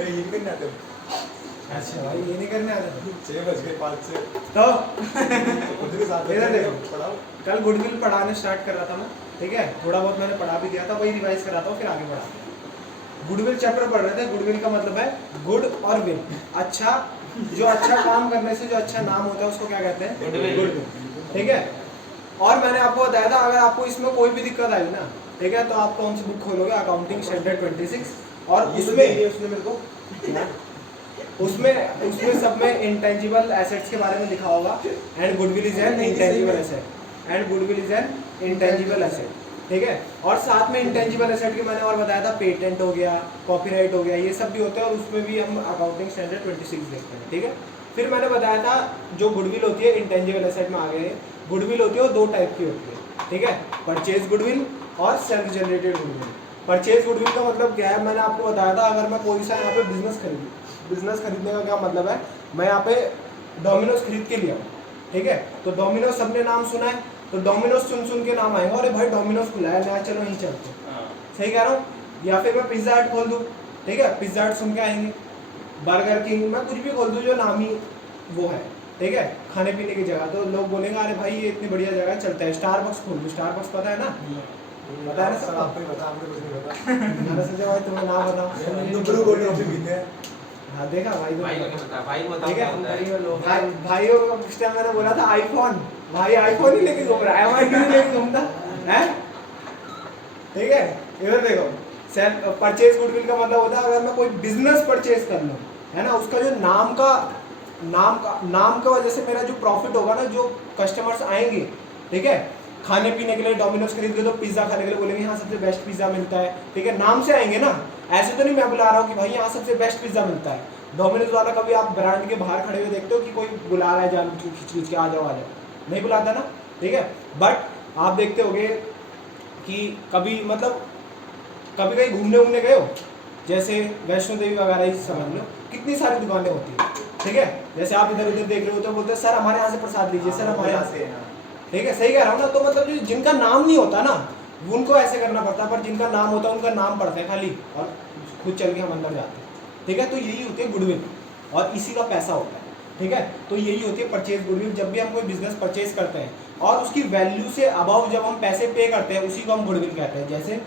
ये नहीं करने आते। अच्छा भाई ये नहीं करने आता। 6:05 तो खुद के साथ इधर देखो, पढ़ाओ। कल गुडविल पढ़ाने स्टार्ट कर रहा था मैं, ठीक है, थोड़ा बहुत मैंने पढ़ा भी दिया था, वही रिवाइज कर रहा था, फिर आगे बढ़ा। गुडविल चैप्टर पढ़ रहे थे। गुडविल का मतलब है गुड और विल, अच्छा, जो अच्छा काम करने से जो अच्छा नाम होता है उसको क्या कहते हैं? गुडविल, ठीक है। और मैंने आपको बताया था अगर आपको इसमें कोई भी दिक्कत आई ना, ठीक है, तो आप कौन सी बुक खोलोगे? अकाउंटिंग स्टैंडर्ड 26, और उसमें उसने मेरे को उसमें सब में इंटेंजिबल एसेट्स के बारे में लिखा होगा। And goodwill is an intangible asset, and goodwill is an intangible asset, ठीक है। और साथ में इंटेंजिबल एसेट के मैंने और बताया था, पेटेंट हो गया, कॉपीराइट हो गया, ये सब भी होते हैं, और उसमें भी हम अकाउंटिंग स्टैंडर्ड 26 देखते हैं, ठीक है। फिर मैंने बताया था जो गुडविल होती है इंटेंजिबल एसेट में आ गए, गुडविल होती है वो दो टाइप की होती है, ठीक है, परचेज गुडविल और self generated goodwill. Purchase goodwill का मतलब क्या है? मैंने आपको बताया था अगर मैं कोई सा यहाँ पे बिजनेस खरीदने का क्या मतलब है, मैं यहाँ पे डोमिनोज खरीद के लिया, ठीक है, तो डोमिनोज सबने नाम सुना है, तो डोमिनोज सुन के नाम आएगा, अरे भाई डोमिनोज खुला है नया, चलो यहीं चलते, सही कह रहा हूँ। या फिर मैं पिज्जा हट खोल दूँ, ठीक है, पिज्जा हट सुन के आएंगे, बर्गर किंग, मैं कुछ भी खोल दूँ जो नाम ही वो है, ठीक है, खाने पीने की जगह, तो लोग बोलेंगे अरे भाई ये इतनी बढ़िया जगह चलता है। स्टारबक्स खोल दूँ, स्टारबक्स पता है ना? पता है ना सर, सबको? आपको ही पता, हमको कुछ नहीं पता। मैंने सोचा भाई तुम्हें ना बताओ। दुबरू को ट्रॉफी पीते हैं। हाँ देखा भाई को भाई नहीं को पता। बता, भाई को ठीक है, बता। भाइयों को उस टाइम मैंने बोला था आईफोन, भाई आईफोन ही लेके घूम रहा है, एमआई क्यों नहीं लेके घूमता है? ठीक है, इधर देखो, सेल्फ परचेज गुडविल का मतलब होता है अगर मैं कोई बिजनेस परचेज कर लूँ, है ना, उसका जो नाम का वजह से मेरा जो प्रॉफिट होगा ना, जो कस्टमर्स आएंगे, ठीक है, खाने पीने के लिए डोमिनोज खरीद ले तो पिज्जा खाने के लिए बोलेंगे यहाँ सबसे बेस्ट पिज्जा मिलता है, ठीक है, नाम से आएंगे ना। ऐसे तो नहीं मैं बुला रहा हूँ कि भाई यहाँ सबसे बेस्ट पिज्जा मिलता है। डोमिनोज वाला कभी आप ब्रांड के बाहर खड़े हुए देखते हो कि कोई बुला रहा है जान खींच के आ जाओ, नहीं बुलाता ना, ठीक है। बट आप देखते होगे कि कभी मतलब कभी कहीं घूमने गए हो, जैसे वैष्णो देवी वगैरह ही समझ लो, कितनी सारी दुकानें होती है, ठीक है, जैसे आप इधर उधर देख रहे हो तो बोलते हैं सर हमारे यहाँ से प्रसाद लीजिए, सर हमारे यहाँ से, ठीक है, सही कह रहा हूँ ना। तो मतलब जिनका नाम नहीं होता ना उनको ऐसे करना पड़ता है, पर जिनका नाम होता है उनका नाम पड़ता है खाली, और खुद चल के हम अंदर जाते हैं, ठीक है। तो यही होती है गुडविल, और इसी का पैसा होता है, ठीक है। तो यही होती है परचेज गुडविल। जब भी हम कोई बिजनेस परचेज करते हैं और उसकी वैल्यू से अबव जब हम पैसे पे करते हैं, उसी को हम गुडविल कहते हैं। जैसे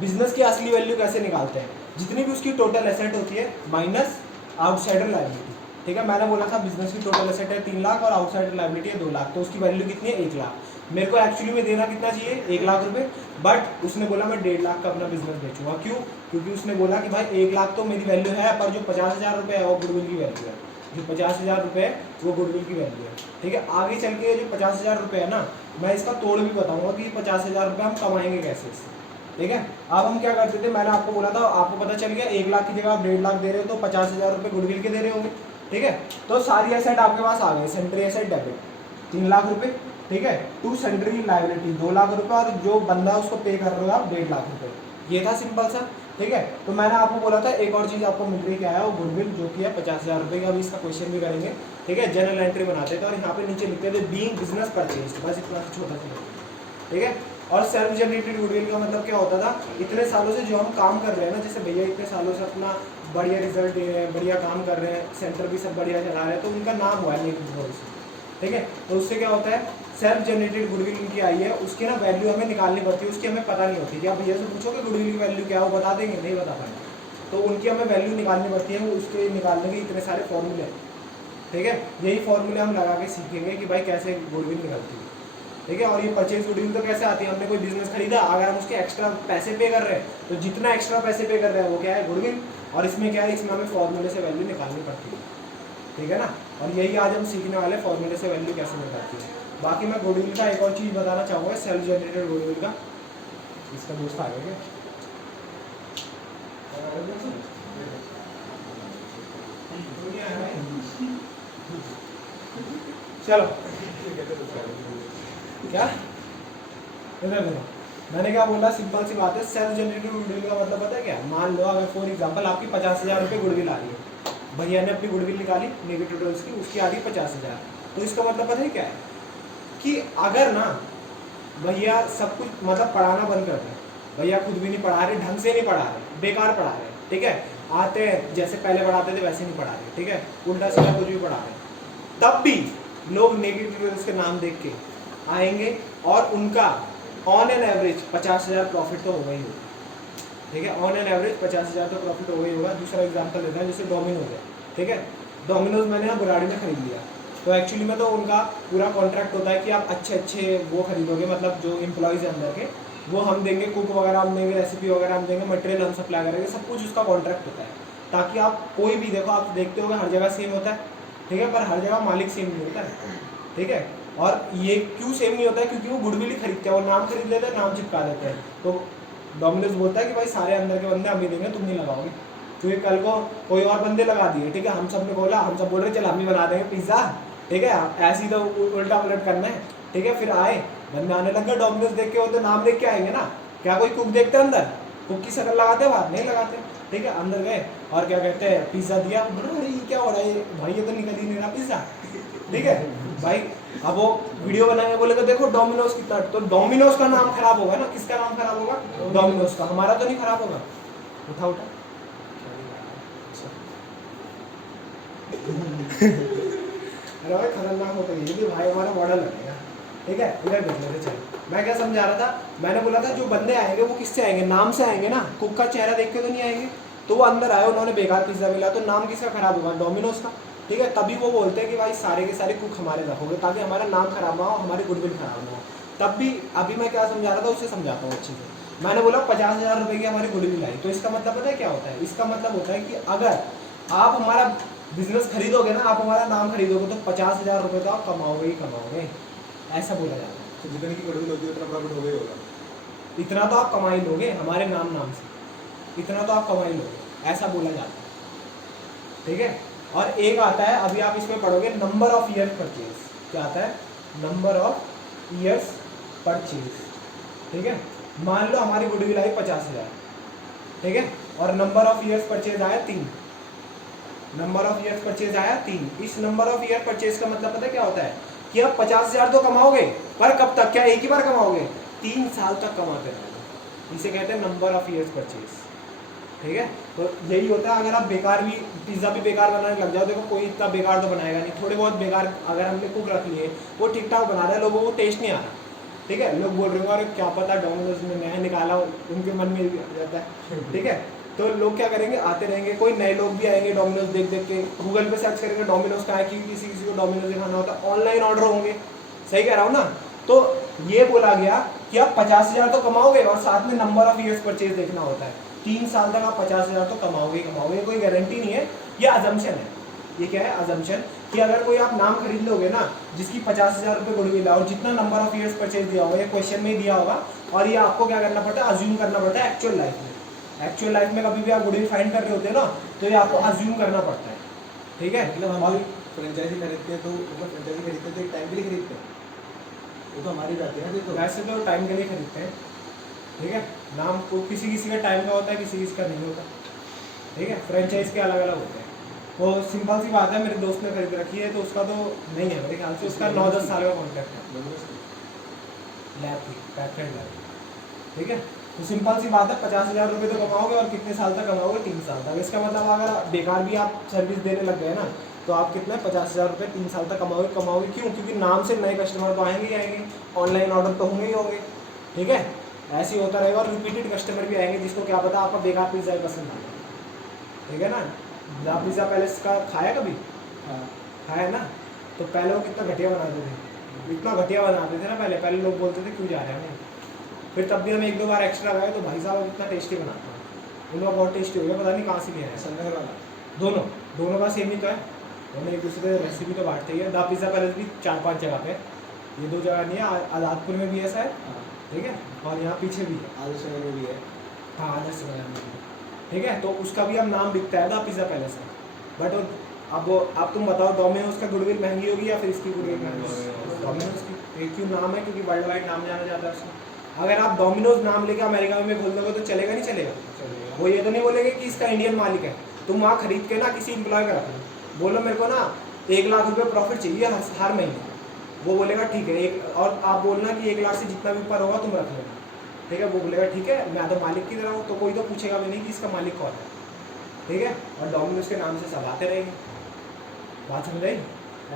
बिजनेस की असली वैल्यू कैसे निकालते हैं? जितनी भी उसकी टोटल एसेट होती है माइनस आउटसाइडर लायबिलिटी, ठीक है। मैंने बोला था बिजनेस की टोटल एसेट है 3 लाख और आउटसाइडर लायबिलिटी है 2 लाख, तो उसकी वैल्यू कितनी है? 1 लाख। मेरे को एक्चुअली में देना कितना चाहिए? 1 लाख रुपए, बट उसने बोला मैं 1.5 लाख का अपना बिजनेस बेचूंगा। क्यों? क्योंकि उसने बोला कि भाई 1 लाख तो मेरी वैल्यू है, पर जो 50,000 रुपये है वो गुडविल की वैल्यू है, जो 50,000 रुपये है वो गुडविल की वैल्यू है, ठीक है। आगे चल के जो 50,000 रुपये है ना, मैं इसका तोड़ भी बताऊंगा कि 50,000 रुपये हम कमाएंगे कैसे इससे, ठीक है। अब हम क्या करते थे, मैंने आपको बोला था, आपको पता चल गया 1 लाख की जगह आप 1.5 लाख दे रहे हो तो 50,000 रुपये गुडविल के दे रहे होंगे, ठीक है। तो सारी एसेट आपके पास आ गई, सेंट्री एसेट डेबिट 3 लाख रुपये, ठीक है, टू सेंट्री लायबिलिटी 2 लाख रुपये, और जो बंदा उसको पे कर रहे हो आप 1.5 लाख रुपये। ये था सिंपल सा, ठीक है। तो मैंने आपको बोला था एक और चीज़ आपको मिल रही क्या है, वो गुडविल, जो कि है 50,000 रुपये की। अभी इसका क्वेश्चन भी करेंगे, ठीक है। जनरल एंट्री बनाते थे और यहाँ पे नीचे लिखते थे बीइंग बिजनेस परचेज, बस इतना छोटा सा, ठीक है। और सेल्फ जनरेटेड गुडविल का मतलब क्या होता था? इतने सालों से जो हम काम कर रहे हैं ना, जैसे भैया इतने सालों से अपना बढ़िया रिजल्ट दे रहे हैं, बढ़िया काम कर रहे हैं, सेंटर भी सब बढ़िया चला रहे हैं, तो उनका नाम हुआ है नेक से, ठीक है। तो उससे क्या होता है, सेल्फ जनरेटेड गुडविल उनकी आई है, उसकी ना वैल्यू हमें निकालनी पड़ती है, उसकी हमें पता नहीं होती। क्या भैया से पूछोगे गुडविल की वैल्यू क्या है, वो बता देंगे? नहीं बता पाएंगे। तो उनकी हमें वैल्यू निकालनी पड़ती है, उसके निकालने के इतने सारे फॉर्मूले, ठीक है। यही फॉर्मूले हम लगा के सीखेंगे कि भाई कैसे गुडविल निकलती है, ठीक है। और ये परचेज गुडविल तो कैसे आती है? हमने कोई बिजनेस खरीदा, अगर हम उसके एक्स्ट्रा पैसे पे कर रहे हैं तो जितना एक्स्ट्रा पैसे पे कर रहे हैं वो क्या है? गुडविल। और इसमें क्या है, इसमें हमें फॉर्मूले से वैल्यू निकालनी पड़ती है, ठीक है ना। और यही आज हम सीखने वाले, फॉर्मूले से वैल्यू कैसे निकालती है। बाकी मैं गुडविल का एक और चीज़ बताना चाहूँगा, सेल्फ जनरेटेड गुडविल का। इसका दोस्त आ गया क्या? चलो क्या इधर देखो, मैंने क्या बोला, सिंपल सी बात है। सेल्फ जनरेटेड गुडविल का मतलब पता है क्या? मान लो अगर फॉर एग्जांपल आपकी 50,000 रुपये गुडविल आ रही है, भैया ने अपनी गुडविल निकाली नेगेटिव टर्म्स की, उसकी आ रही 50,000, तो इसका मतलब पता है क्या है कि अगर ना भैया सब कुछ मतलब पढ़ाना बंद कर रहे हैं, भैया खुद भी नहीं पढ़ा रहे, ढंग से नहीं पढ़ा रहे, बेकार पढ़ा रहे, ठीक है। आते हैं जैसे पहले पढ़ाते थे वैसे नहीं पढ़ा रहे, ठीक है, उल्टा सीधा कुछ भी पढ़ा रहे हैं, तब भी लोग नेगेटिव रिव्यूज के नाम देख के आएंगे और उनका ऑन एन एवरेज 50,000 प्रॉफिट तो होगा ही होगा, ठीक है, ऑन एन एवरेज 50,000 तो प्रॉफिट होगा ही होगा। दूसरा एग्जांपल लेते हैं, जैसे डोमिनोज है, ठीक है, डोमिनोज मैंने यहाँ बुराड़ी में खरीद लिया, तो एक्चुअली में तो उनका पूरा कॉन्ट्रैक्ट होता है कि आप अच्छे अच्छे वो खरीदोगे, मतलब जो एम्प्लॉयज़ हैं अंदर के वो हम देंगे, कुक वगैरह हम देंगे, रेसिपी वगैरह हम देंगे, मटेरियल हम सप्लाई करेंगे, सब कुछ उसका कॉन्ट्रैक्ट होता है, ताकि आप कोई भी देखो, आप देखते हो हर जगह सेम होता है, ठीक है, पर हर जगह मालिक सेम नहीं होता है, ठीक है, और ये क्यों सेम नहीं होता है, क्योंकि वो गुडविल ही खरीदते हैं, वो नाम खरीद लेते हैं, नाम चिपका देते हैं, तो डोमिनोज बोलता है कि भाई सारे अंदर के बंदे हम ही देंगे, तुम नहीं लगाओगे, क्योंकि कल को कोई और बंदे लगा दिए, ठीक है, हम सब ने बोला, हम सब बोल रहे चल हम ही बना देंगे पिज़्ज़ा, ठीक है, ऐसे ही तो उल्टा पलट करना है, ठीक है, फिर आए बंदे आने लग गए, डोमिनोज देख के वो तो नाम देख के आएंगे ना, क्या कोई कुक देखते हैं अंदर, कुक की शक्ल लगाते हैं बाहर नहीं लगाते, ठीक है, अंदर गए और क्या कहते हैं पिज़्ज़ा दिया, अरे ये क्या हो रहा है भाई, ये तो निकल ही नहीं रहा पिज़्ज़ा, ठीक है भाई, अब वो वीडियो बनाएंगे, बोलेगा देखो डोमिनोज कितना, तो डोमिनोज का नाम खराब होगा ना, किसका नाम खराब होगा, डोमिनोज का, हमारा तो नहीं खराब होगा, उठा उठा अरे भाई खतरनाक होता है ये भी भाई, हमारा मॉडल लगेगा, ठीक है, इधर देख लेते चलो, मैं क्या समझा रहा था, मैंने बोला था जो बंदे आएंगे वो किससे आएंगे, नाम से आएंगे ना, कुक का चेहरा देख के तो नहीं आएंगे, तो वो अंदर आए, उन्होंने बेकार पिज़्ज़ा मिला, तो नाम किसका खराब होगा, डोमिनोज का, ठीक है, तभी वो बोलते हैं कि भाई सारे के सारे कुक हमारे रखोगे, ताकि हमारा नाम खराब ना हो, हमारी गुडविल खराब ना हो, तब भी अभी मैं क्या समझा रहा था उसे समझाता हूँ अच्छे से, मैंने बोला 50,000 रुपये की हमारी गुडविल आई, तो इसका मतलब पता है क्या होता है, इसका मतलब होता है कि अगर आप हमारा बिजनेस खरीदोगे ना, आप हमारा नाम खरीदोगे तो 50,000 रुपये तो आप कमाओगे ही कमाओगे, ऐसा बोला जाता है, तो जितने की गुडविल होती है उतना प्रॉफिट होगा ही होगा, इतना तो आप कमा ही लोगे हमारे नाम से, इतना तो आप कमा ही लोगे, ऐसा बोला जाता है, ठीक है, और एक आता है अभी आप इसमें पढ़ोगे नंबर ऑफ ईयर्स परचेज, क्या आता है, नंबर ऑफ ईयर्स परचेज, ठीक है, मान लो हमारी गुडविल आई 50,000, ठीक है, और नंबर ऑफ ईयर्स परचेज आया 3, नंबर ऑफ ईयर्स परचेज आया 3, इस नंबर ऑफ ईयर परचेज का मतलब पता है क्या होता है, कि आप 50,000 तो कमाओगे, पर कब तक, क्या एक ही बार कमाओगे, 3 साल तक कमाते रहोगे, इसे कहते हैं नंबर ऑफ ईयर्स परचेज, ठीक है, तो यही होता है, अगर आप बेकार भी पिज़्ज़ा भी बेकार बनाने लग जाओ, देखो कोई इतना बेकार तो बनाएगा नहीं, थोड़े बहुत बेकार अगर हमने कुक रख लिए, वो ठीक ठाक बना रहा है, लोगों को टेस्ट नहीं आ रहा, ठीक है, लोग बोल रहे होंगे अरे क्या पता डोमिनोज में नया निकाला, उनके मन में भी आ जाता है, ठीक है, तो लोग क्या करेंगे, आते रहेंगे, कोई नए लोग भी आएंगे डोमिनोज देख देख के, गूगल पे सर्च करेंगे डोमिनोज का है, कि किसी किसी को डोमिनोज ही खाना होता है, ऑनलाइन ऑर्डर होंगे, सही कह रहा हूँ ना, तो ये बोला गया कि आप 50,000 तो कमाओगे और साथ में नंबर ऑफ ईयर्स परचेज देखना होता है, 3 साल तक आप 50,000 तो कमाओगे ही कमाओगे, कोई गारंटी नहीं है, ये अजम्पशन है, ये क्या है अजम्पशन, कि अगर कोई आप नाम खरीद लोगे ना जिसकी 50,000 रुपये गुडविल है और जितना नंबर ऑफ ईयर्स परचेज दिया होगा, ये क्वेश्चन में ही दिया होगा, और ये आपको क्या करना पड़ता है, अज्यूम करना पड़ता है एक्चुअल लाइफ में, एक्चुअल लाइफ में कभी भी आप गुडविल फाइंड कर रहे होते हैं ना, तो ये आपको अज्यूम करना पड़ता है, ठीक है, मतलब हम फ्रेंचाइजी खरीदते हैं तो मतलब फ्रेंचाइजी खरीदते हैं तो एक टाइम के लिए खरीदते हैं, वो तो हमारी जाती है ना, देखो वैसे तो टाइम के लिए खरीदते हैं, ठीक है, नाम को किसी किसी का टाइम का होता है, किसी किसी का नहीं होता, ठीक है, फ्रेंचाइज के अलग अलग होते हैं, वो सिंपल सी बात है, मेरे दोस्त ने खरीद रखी है तो उसका तो नहीं है मेरे ख्याल से, उसका 9-10 साल का कॉन्ट्रैक्ट है, लैब की पैकेट लैब, ठीक है, तो सिंपल सी बात है 50,000 रुपये तो कमाओगे और कितने साल तक कमाओगे, 3 साल तक, इसका मतलब अगर बेकार भी आप सर्विस देने लग गए ना, तो आप कितना 50,000 रुपये 3 साल तक कमाओगे, क्यों, क्योंकि नाम से नए कस्टमर तो आएंगे ही आएंगे, ऑनलाइन ऑर्डर तो होंगे ही होंगे, ठीक है, ऐसे ही होता रहेगा, और रिपीटेड कस्टमर भी आएंगे, जिसको क्या पता आपका बेकार पिज़्ज़ा ही पसंद आ गया, ठीक है ना, द पिज़्ज़ा पैलेस का खाया कभी, खाया ना, तो पहले वो कितना घटिया बनाते थे, इतना घटिया बनाते थे ना, पहले लोग बोलते थे क्यों जा रहे हैं, फिर तब भी हम 1-2 बार एक्स्ट्रा गए तो भाई साहब इतना टेस्टी बनाते हैं, उनका बहुत टेस्टी हो गया, पता नहीं कहाँ से लिया है, संगर वाला, दोनों का सेम ही तो है, दोनों एक दूसरे रेसिपी तो बांटते ही है, द पिज़्ज़ा पैलेस भी 4-5 जगह पे, ये 2 जगह नहीं है, आज़ादपुर में भी है शायद, ठीक है, और यहाँ पीछे भी है, आदर्श नगर में भी है, हाँ आदर्श नगर में भी, ठीक है, तो उसका भी अब नाम बिकता है द पिज़्ज़ा पैलेस का, बट अब तुम बताओ डोमिनोज का गुडविल महंगी होगी या फिर इसकी गुडविल महंगी होगी, डोमिनोज की, क्यों नाम है, क्योंकि वर्ल्ड वाइड नाम जाना जाता है उसका, अगर आप डोमिनोज नाम लेके अमेरिका में खोल दोगे तो चलेगा नहीं चलेगा, वो ये तो नहीं बोलेंगे कि इसका इंडियन मालिक है, तुम वहाँ खरीद के ना किसी एम्प्लॉय का रख लो, बोलो मेरे को ना 1 लाख रुपये प्रॉफिट चाहिए हर महीने, वो बोलेगा ठीक है, और आप बोलना कि 1 लाख से जितना भी ऊपर होगा तुम रख लेना, ठीक है, वो बोलेगा ठीक है, मैं तो मालिक की तरह हूँ, तो कोई तो पूछेगा भी नहीं कि इसका मालिक कौन है, ठीक है, और डोमिनोज के नाम से सब आते रहेंगे। बात समझ आई?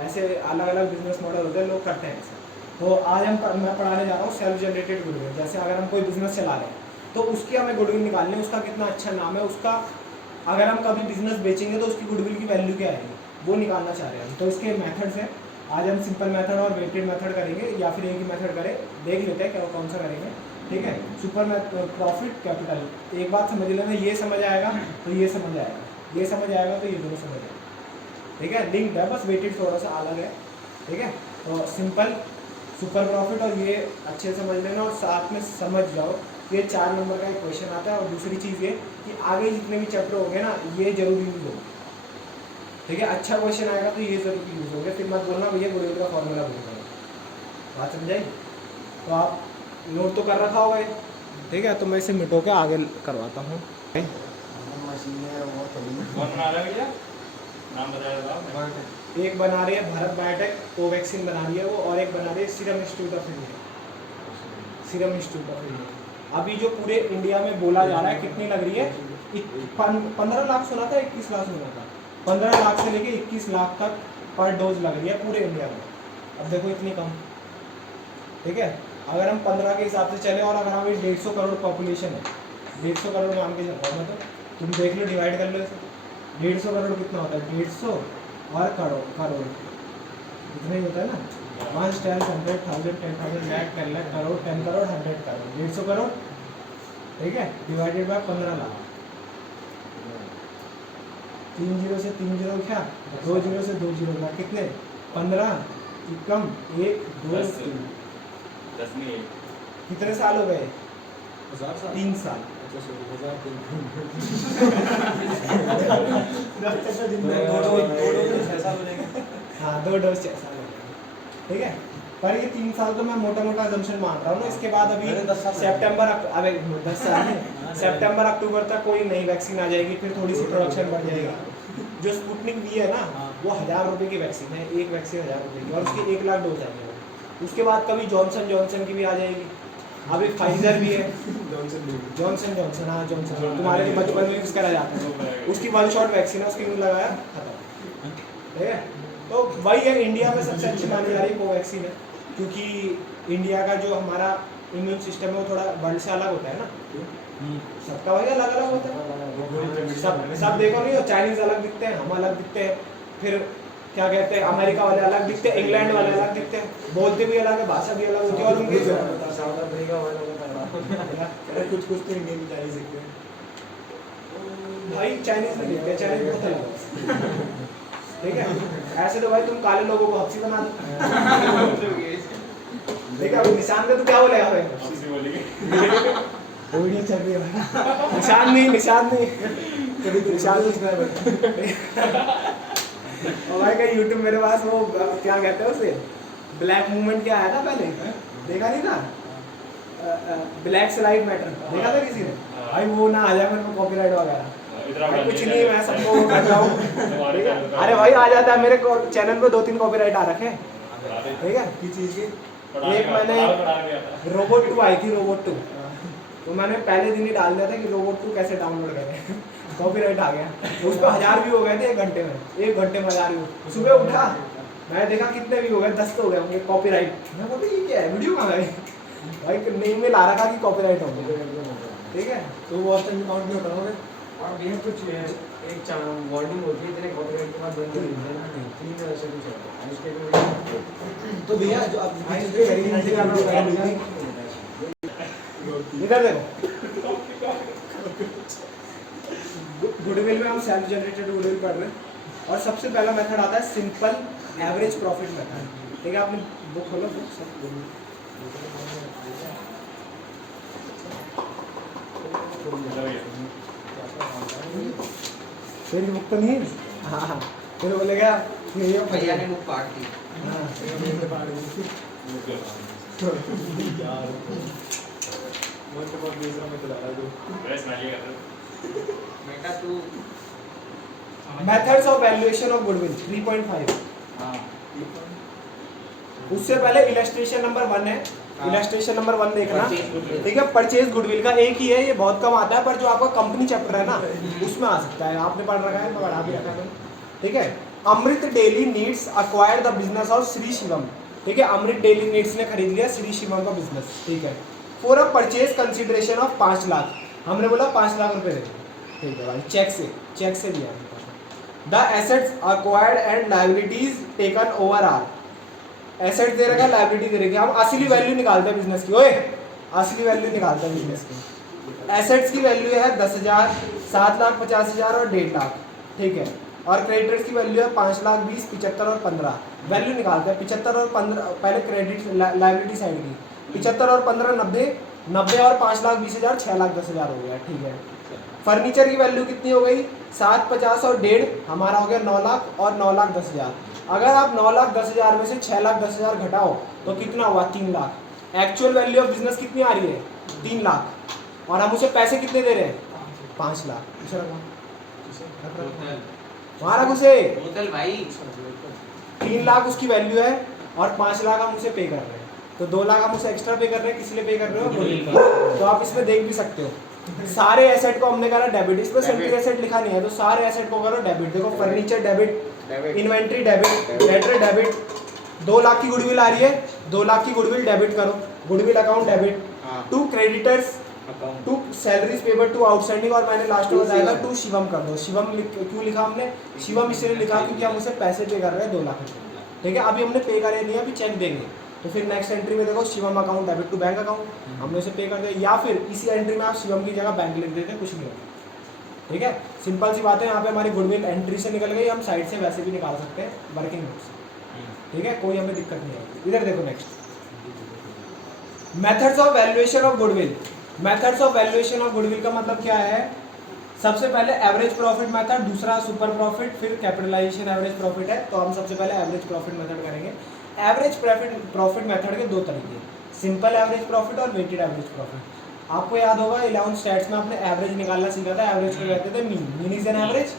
ऐसे अलग अलग बिजनेस मॉडल होते हैं, लोग करते हैं ऐसे। तो आज मैं पढ़ाने जा रहा हूँ सेल्फ जनरेटेड गुडविल। जैसे अगर हम कोई बिजनेस चला रहे हैं तो उसकी हमें गुडविल निकालनी है, उसका कितना अच्छा नाम है, उसका अगर हम कभी बिजनेस बेचेंगे तो उसकी गुडविल की वैल्यू क्या आएगी, वो निकालना चाह रहे हैं हम। तो इसके मेथड्स हैं, आज हम सिंपल मेथड और वेटेड मेथड करेंगे, या फिर एक ही मेथड करें, देख लेते हैं क्या कौन सा करेंगे। ठीक है, सुपर प्रॉफिट कैपिटल। एक बात समझ लेना, ये समझ आएगा तो ये समझ आएगा, ये समझ आएगा तो ये दोनों समझ आएगा। ठीक है, लिंक्ड है, बस वेटेड थोड़ा सा अलग है। ठीक है, तो सिंपल, सुपर प्रॉफिट और ये अच्छे समझ लेना, और साथ में समझ जाओ ये 4 नंबर का एक क्वेश्चन आता है। और दूसरी चीज़ ये कि आगे जितने भी चैप्टर होंगे ना, ये जरूर यूज होगा। ठीक है, अच्छा क्वेश्चन आएगा तो ये जरूर यूज होगा, फिर मत बोलना भैया गुडविल का फॉर्मूला भूल गए। बात समझाई? तो आप नोट तो कर रखा होगा ये। ठीक है, तो मैं इसे मिटो के आगे करवाता हूँ। मशीन है वो थोड़ी कौन बना रहा है भैया? नाम बताया था। एक बना रही है भारत बायोटेक, कोवैक्सीन बना रही है वो, और एक बना रही है serum institute of India, serum institute of India. अभी जो पूरे इंडिया में बोला जा रहा है, कितनी लग रही है? 15 लाख सुना था, 21 लाख सुना था। 15 लाख से लेके 21 लाख तक पर डोज लग रही है पूरे इंडिया में। अब देखो इतनी कम। ठीक है, अगर हम 15 के हिसाब से चले, और अगर हमारी 150 करोड़ पॉपुलेशन है, 150 करोड़ मान के चल रहा हूँ मैं, तो तुम देख लो, डिवाइड कर लो इसे। 150 करोड़ कितना होता है? 150 और करोड़, करोड़ इतना ही होता है ना। 1 10 100 1000 10,000 लाख 10 लाख करोड़ 10 करोड़ 100 करोड़ 150 करोड़। ठीक है, डिवाइडेड बाय 15 लाख। 3 जीरो से 3 जीरो क्या, 2 जीरो से 2 जीरो का कितने? 15 कम 1 2 3। 10 में एक। कितने साल हो गए? 1000 साल 3 साल। अच्छा सॉरी 1000 हाँ, 2 डोज 6 साल हो गए। ठीक है, पर ये 3 साल तो मैं मोटा मोटा अजम्पशन मान रहा हूँ ना। इसके बाद अभी मैंने 10 साल सितंबर, अबे 10 साल है, सितंबर अक्टूबर तक कोई नई वैक्सीन आ जाएगी, फिर थोड़ी सी प्रोडक्शन बढ़ जाएगा। जो स्पुतनिक वी है ना, वो 1000 रुपये की वैक्सीन है, एक वैक्सीन 1000 रुपये की, और उसकी 1 लाख डोज आएगी। उसके बाद कभी जॉनसन की भी आ जाएगी, अभी फाइजर भी है, जॉनसन हाँ जॉनसन, तुम्हारे जो बचपन में यूज़ करा जाता है, उसकी 1 शॉट वैक्सीन है, उसकी यूँ लगाया खत्म। ठीक है, तो वही है, इंडिया में सबसे अच्छी मानी जा रही कोवैक्सीन है, क्योंकि इंडिया का जो हमारा इम्यून सिस्टम है वो थोड़ा वर्ल्ड से अलग होता है ना। सबका वही अलग अलग होता है, सब देखो नहीं, चाइनीज अलग दिखते हैं, हम अलग दिखते हैं, फिर क्या कहते हैं, अमेरिका वाले अलग दिखते हैं, इंग्लैंड वाले अलग दिखते हैं, बोलते भी अलग है, भाषा भी अलग होती है, और उनकी साउथ अफ्रीका वालों का पड़ा कुछ तो इंडियन चाइनीज सीखते हैं भाई, चाइनीज नहीं दिखते, चाइनीज बहुत अलग है। ठीक है, ऐसे तो भाई तुम काले लोगों को हफ्सी बना दो। ठीक है, निशान पे तो क्या बोलेगा भाई? आपसे बोलेंगे। वीडियो चल रही है, निशान नहीं कभी तो निशान सब्सक्राइबर और भाई का YouTube मेरे पास वो क्या कहते हैं उसे, ब्लैक मूवमेंट क्या आया था पहले, देखा नहीं था? ब्लैक लाइव मैटर देखा था किसी ने? भाई वो ना आ जाए मेरे को कॉपीराइट वगैरह, भाई कुछ नहीं, मैं सबको कर रहा हूँ। अरे भाई आ जाता है, मेरे चैनल पे 2-3 कॉपीराइट आ रखे हैं। ठीक है, की चीज की एक मैंने रोबोट 2 आई थी, रोबोट 2, तो मैंने पहले दिन ही डाल दिया था कि रोबोट 2 कैसे डाउनलोड करें। कॉपीराइट आ गया, उस पर 1000 व्यू हो गए थे 1 घंटे में, 1 घंटे में 1000 व्यू। सुबह उठा, मैं देखा कितने व्यू हो गए, 10 तो हो गए होंगे कॉपीराइट। मैं बोलती ये क्या है, वीडियो कहाँ गई? भाई नेम में ला रखा कि कॉपीराइट हो गया। ठीक है, तो वो ऑप्शन काउंट नहीं होता होगा और भी कुछ एक वार्निंग होती है, तेरे कॉपीराइट के बाद बंद कर देते हैं, 3 ऐसे कुछ होता है उसके लिए। तो भैया जो आप इधर देखो, गुडविल में हम सेल्फ जनरेटेड गुडविल पढ़ रहे हैं, और सबसे पहला मेथड आता है सिंपल एवरेज प्रॉफिट मेथड। ठीक है, आपने बुक खोलो, फिर बुक तो नहीं है? हाँ, फिर बोलेगा भैया ने मुख काट दी। बेटा तू methods of valuation of goodwill 3.5। हाँ उससे पहले इलस्ट्रेशन नंबर 1 है, इलस्ट्रेशन नंबर 1 देखना, ठीक है। परचेज गुडविल का एक ही है, ये बहुत कम आता है, पर जो आपका कंपनी चैप्टर है ना उसमें आ सकता है। आपने पढ़ रखा है, पढ़ा भी रखा है, ठीक है। Amrit daily needs acquired the business of Shri Shivam, ठीक है। अमृत डेली नीड्स ने खरीद लिया श्री शिवम का बिजनेस, ठीक है। For a purchase consideration of 5 lakh, हमने बोला 5 लाख रुपए दे, ठीक है भाई, चेक से दिया। The assets acquired and liabilities taken over are, asset दे रखा, लायबिलिटी दे रखी, हम असली वैल्यू निकालते हैं बिजनेस की, ओए असली वैल्यू निकालते हैं बिजनेस की। एसेट्स की वैल्यू है 10,000, 7,50,000 और 1.5 लाख, ठीक है। और क्रेडिटर्स की वैल्यू है 5 लाख 20, 75 और 15। वैल्यू निकालते हैं 75 और 15, पहले क्रेडिट लायबिलिटी साइड की, 75 और 15 90, 90 और 5 लाख 20,000 6 लाख 10,000 हो गया, ठीक है। फर्नीचर की वैल्यू कितनी हो गई, 7, 50 और 1.5, हमारा हो गया 9 लाख और 9 लाख 10,000। अगर आप 9 लाख 10,000 में से 6 लाख 10,000 घटाओ तो कितना हुआ, 3 lakh. Actual value of business कितनी आ रही है, 3 लाख, और हम उसे पैसे कितने दे रहे हैं, 5 लाख। हमारा उसे भाई 3 लाख उसकी वैल्यू है और 5 लाख हम उसे पे कर रहे हैं, तो 2 लाख हम उसे एक्स्ट्रा पे कर रहे हैं, किस लिए पे कर रहे हो, गुडविल का। तो आप इसमें देख भी सकते हो, सारे एसेट को हमने करा डेबिट, इसमें सेंट्री एसेट लिखा नहीं है, तो सारे एसेट को करो डेबिट। देखो furniture debit, inventory debit, letter debit, 2 lakh की गुडविल आ रही है, 2 लाख की गुडविल डेबिट करो, goodwill account debit. To creditors, to salaries payable to outstanding, और मैंने लास्ट में बताया था टू शिवम कर दो। शिवम क्यों लिखा हमने, शिवम इसलिए लिखा क्योंकि हम उसे पैसे पे कर रहे हैं 2 लाख रुपये, ठीक है। अभी हमने पे करे नहीं, अभी चेक देंगे, तो फिर नेक्स्ट एंट्री में देखो Shivam account debit to bank account, हमने उसे पे कर दिया, या फिर इसी एंट्री में आप शिवम की जगह बैंक लिख देते, कुछ नहीं होगा, ठीक है। सिंपल सी बात है, यहाँ पे हमारी गुडविल एंट्री से निकल गई, हम साइड से वैसे भी निकाल सकते हैं वर्किंग नोट से, ठीक है, कोई हमें दिक्कत नहीं आएगी। इधर देखो next, methods of valuation of goodwill. Methods of valuation of goodwill का मतलब क्या है, सबसे पहले एवरेज प्रॉफिट मेथड, दूसरा सुपर प्रॉफिट, फिर कैपिटलाइजेशन एवरेज प्रॉफिट है, तो हम सबसे पहले एवरेज प्रॉफिट मेथड करेंगे। एवरेज प्रॉफिट मेथड के 2 तरीके, सिंपल एवरेज प्रॉफिट और वेटेड एवरेज प्रॉफिट। आपको याद होगा 11th स्टैट्स में आपने एवरेज निकालना सीखा था, एवरेज को कहते थे mean, mean is an average,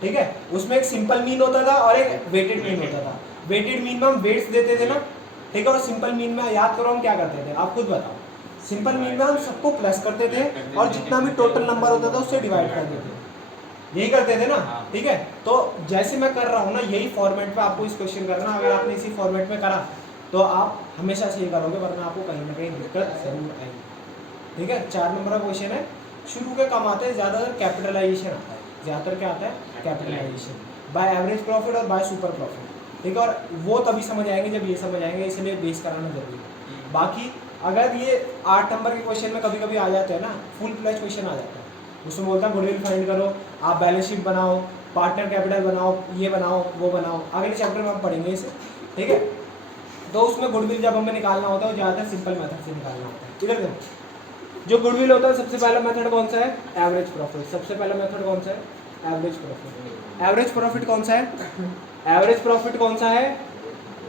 ठीक है। उसमें एक सिंपल मीन होता था और एक वेटेड मीन होता था। वेटेड मीन में हम वेट्स देते थे ना, ठीक है, और सिंपल मीन में याद करो हम क्या करते थे, आप खुद बताओ। सिंपल मीन में हम सबको प्लस करते थे और जितना भी टोटल नंबर होता था उससे डिवाइड करते थे, यही करते थे ना, ठीक है। तो जैसे मैं कर रहा हूँ ना, यही फॉर्मेट पे आपको इस क्वेश्चन करना, अगर आपने इसी फॉर्मेट में करा तो आप हमेशा से ये करोगे, वरना आपको कहीं ना कहीं दिक्कत जरूर आएगी, ठीक है। 4 नंबर का क्वेश्चन है, शुरू के कम आते हैं, ज़्यादातर कैपिटलाइजेशन आता है, ज़्यादातर क्या आता है, कैपिटलाइजेशन बाय एवरेज प्रॉफिट और बाय सुपर प्रॉफिट, ठीक है। और वो तभी समझ आएंगे जब ये समझ आएंगे, इसलिए बेस कराना जरूरी है। बाकी अगर ये 8 नंबर के क्वेश्चन में कभी कभी आ जाते हैं ना, फुल फ्लैश क्वेश्चन आ जाता है, उसमें बोलता है गुडविल फाइंड करो, आप बैलेंस शीट बनाओ, पार्टनर कैपिटल बनाओ, ये बनाओ वो बनाओ, अगले चैप्टर में हम पढ़ेंगे इसे, ठीक है। तो उसमें गुडविल जब हमें निकालना होता है वो ज़्यादातर सिंपल मेथड से निकालना होता है। इधर देखो, जो गुडविल होता है सबसे पहला मेथड कौन सा है, एवरेज प्रॉफिट। सबसे पहला मेथड कौन सा है, एवरेज प्रॉफिट। एवरेज प्रॉफिट कौन सा है, एवरेज प्रॉफिट कौन सा है,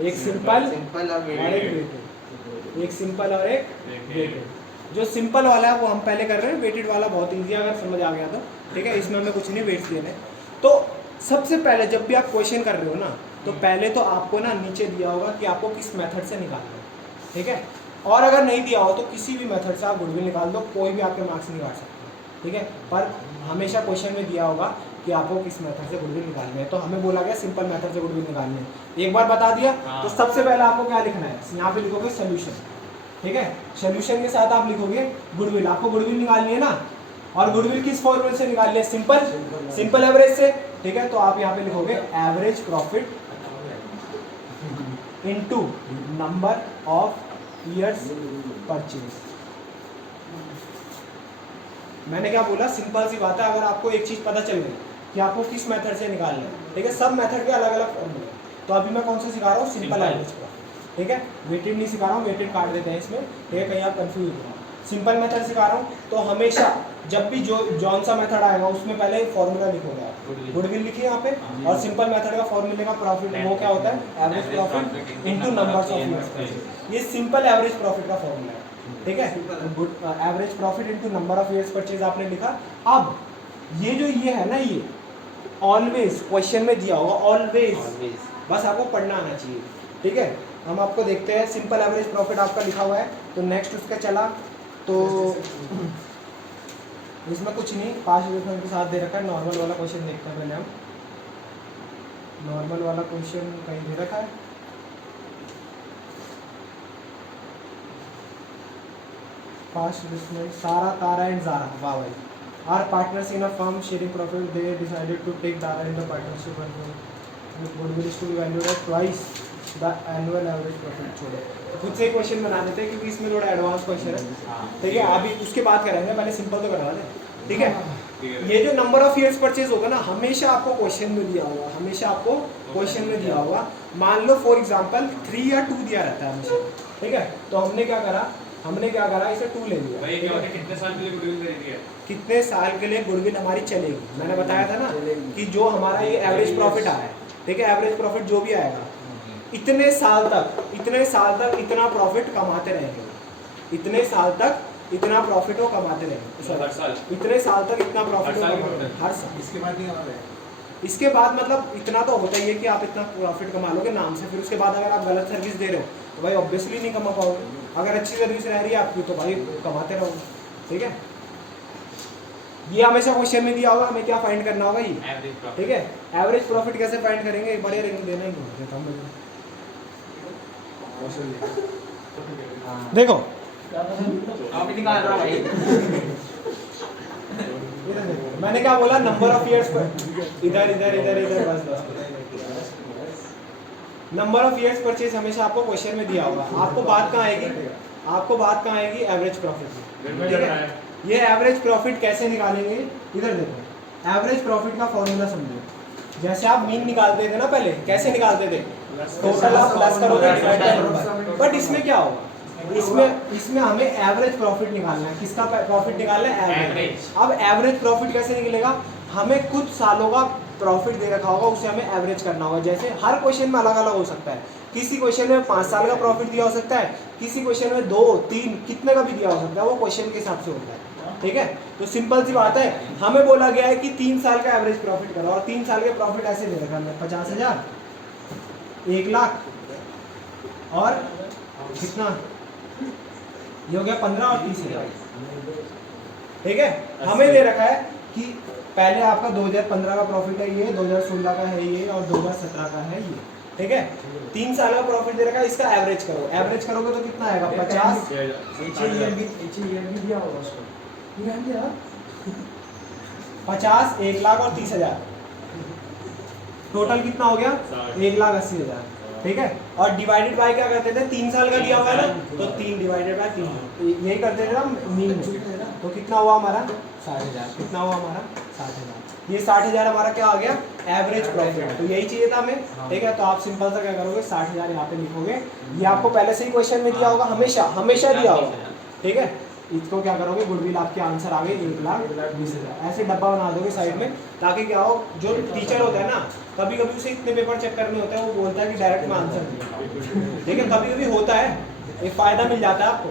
एक सिंपल और एक वेटेड, एक सिंपल और एक वेटेड। जो सिंपल वाला है वो हम पहले कर रहे हैं, वेटेड वाला बहुत ईजी है अगर समझ आ गया तो, ठीक है। इसमें हमें कुछ नहीं वेट्स देने। तो सबसे पहले जब भी आप क्वेश्चन कर रहे हो ना, तो पहले तो आपको ना नीचे दिया होगा कि आपको किस मेथड से निकालना है, ठीक है। और अगर नहीं दिया हो तो किसी भी मेथड से आप गुडविल निकाल दो, कोई भी आपके मार्क्स नहीं काट सकता, ठीक है। पर हमेशा क्वेश्चन में दिया होगा कि आपको किस मेथड से गुडविल निकालनी है, तो हमें बोला गया सिंपल मेथड से गुडविल निकालनी है। एक बार बता दिया तो सबसे पहले आपको क्या लिखना है, यहाँ पे लिखोगे सोल्यूशन, ठीक है। सोल्यूशन के साथ आप लिखोगे गुडविल, आपको गुडविल निकालनी है ना, और गुडविल किस फॉर्मूले से निकालनी है, सिंपल एवरेज से, ठीक है। तो आप यहाँ पे लिखोगे average profit into number of years purchase. मैंने क्या बोला, सिंपल सी बात है, अगर आपको एक चीज पता चल गई कि आपको किस मेथड से निकालना है, ठीक है। सब मेथड के अलग अलग फॉर्मूले, तो अभी मैं कौन सा सिखा रहा हूँ, सिंपल एवरेज का, ठीक है। वेटेड नहीं सिखा रहा हूँ, वेटेड काट देते हैं इसमें, ठीक है, कहीं आप कंफ्यूज हो। सिंपल मेथड सिखा रहा हूँ, तो हमेशा जब भी जौन सा मेथड आएगा उसमें पहले फॉर्मूला लिखोगे आप, गुडविल लिखिए यहाँ पे, और सिंपल मेथड का फॉर्मूले का प्रॉफिट वो क्या होता है, average profit into numbers of years. ये सिंपल एवरेज प्रॉफिट का फॉर्मूला है, ठीक है। Average profit into number of years purchase आपने लिखा। अब ये जो ये है ना, ये ऑलवेज क्वेश्चन में दिया होगा, ऑलवेज, बस आपको पढ़ना आना चाहिए, ठीक है। हम आपको देखते हैं सिंपल एवरेज प्रॉफिट आपका लिखा हुआ है। तो नेक्स्ट उसका चला तो इसमें कुछ नहीं, 5 डिफरेंट के साथ दे रखा है। नॉर्मल वाला क्वेश्चन देखते हैं पहले हम। नॉर्मल वाला क्वेश्चन कहीं दे रखा है, फास्ट डिस्मेंट सारा तारा एंड जारा, वाह भाई। Are partners in a firm sharing profit, they decided to take Dara in the partnership and goodwill is to be valued at twice the annual average profit. छोड़ो, खुद से क्वेश्चन बना देते हैं क्योंकि इसमें थोड़ा एडवांस क्वेश्चन है, ठीक है। अभी उसके बाद करेंगे, पहले सिंपल तो करवा दें, ठीक है। ये जो नंबर ऑफ ईयर्स परचेज होगा ना, हमेशा आपको क्वेश्चन में दिया होगा, हमेशा आपको क्वेश्चन में दिया होगा। मान लो फॉर एग्जांपल 3 या 2 दिया रहता है हमेशा, ठीक है। तो हमने क्या करा, इसे 2 ले लिया। भाई क्या होता है, कितने साल के लिए गुडविल खरीदी है? कितने साल के लिए गुडविल हमारी चलेगी, मैंने बताया था ना कि जो हमारा ये एवरेज प्रॉफिट आया है, ठीक है, एवरेज प्रॉफिट जो भी आएगा, इतने साल तक इतना प्रॉफिट कमाते रहेंगे, इतने साल तक इतना प्रॉफिट वो कमाते रहेंगे, हर साल इतने साल तक इतना प्रॉफिट हर साल। इसके बाद नहीं हमारे इसके बाद मतलब इतना तो होता ही है कि आप इतना प्रॉफिट कमा लोगे नाम से। फिर उसके बाद अगर आप गलत सर्विस दे रहे हो तो भाई ऑब्वियसली नहीं कमा पाओगे। अगर अच्छी सर्विस रह रही है आपकी तो भाई कमाते रहोगे, ठीक है। ये हमेशा क्वेश्चन में दिया होगा, हमें क्या फाइंड करना होगा ये, ठीक है। एवरेज प्रॉफिट कैसे फाइंड करेंगे, बड़े रिंग देना ही देता हूँ मुझे। देखो आप ही निकाल रहा हो भाई। मैंने क्या बोला, नंबर ऑफ ईयर्स पर इधर नंबर ऑफ ईयर्स परचेज हमेशा आपको क्वेश्चन में दिया होगा। आपको बात कहाँ आएगी, एवरेज प्रॉफिट में, ठीक है। ये एवरेज प्रॉफिट कैसे निकालेंगे, इधर देखो। एवरेज प्रॉफिट का फॉर्मूला समझो। जैसे आप मीन निकालते थे ना पहले, कैसे निकालते थे, टोटल आप प्लस करोगे डिवाइड बाय नंबर। बट इसमें क्या होगा, इसमें हमें एवरेज प्रॉफिट निकालना है। किसका प्रॉफिट निकालना है, एवरेज। अब एवरेज प्रॉफिट कैसे निकलेगा, हमें कुछ सालों का प्रॉफिट दे रखा होगा, उसे हमें एवरेज करना होगा। जैसे हर क्वेश्चन में अलग अलग हो सकता है, किसी क्वेश्चन में 5 साल का प्रॉफिट दिया हो सकता है, किसी क्वेश्चन में 2, 3 कितने का भी दिया हो सकता है, वो क्वेश्चन के हिसाब से होता है, ठीक है। तो सिंपल सी बात है, हमें बोला गया है कि 3 साल का एवरेज प्रॉफिट करो, और 3 साल के प्रॉफिट ऐसे दे रखा है 50,000, 1 लाख और कितना, ये हो गया 15 और 30,000, ठीक है। हमें दे रखा है कि पहले आपका 2015 का प्रॉफिट है ये, 2016 का है ये, और 2017 का है ये, ठीक है। 3 साल का प्रॉफिट दे रखा है, इसका एवरेज करो। एवरेज करोगे तो कितना आएगा, 50, भी दिया होगा उसको, 50, 1 लाख और 30,000, टोटल कितना हो गया, 1,80,000, ठीक है। और डिवाइडेड बाय क्या करते थे, 3 साल का दिया हुआ है ना, तो 3 डिवाइडेड बाय 3, यही करते थे ना मीन में। तो कितना हुआ हमारा, 60,000। कितना हुआ हमारा, 60,000। ये 60,000 हमारा क्या आ गया, एवरेज प्रॉफिट। तो यही चाहिए था हमें, ठीक है। तो आप सिंपल सा क्या करोगे, 60,000 यहाँ पे लिखोगे। ये आपको पहले से ही क्वेश्चन में दिया होगा, हमेशा दिया होगा, ठीक है। इसको क्या करोगे, गुडविल आपके आंसर आ गए 1,20,000। ऐसे डब्बा बना दोगे साइड में, ताकि क्या हो, जो टीचर होता है ना, कभी कभी उसे इतने पेपर चेक करने होते हैं, वो बोलता है कि डायरेक्ट में आंसर दिया, ठीक है। कभी कभी होता है, एक फायदा मिल जाता है आपको,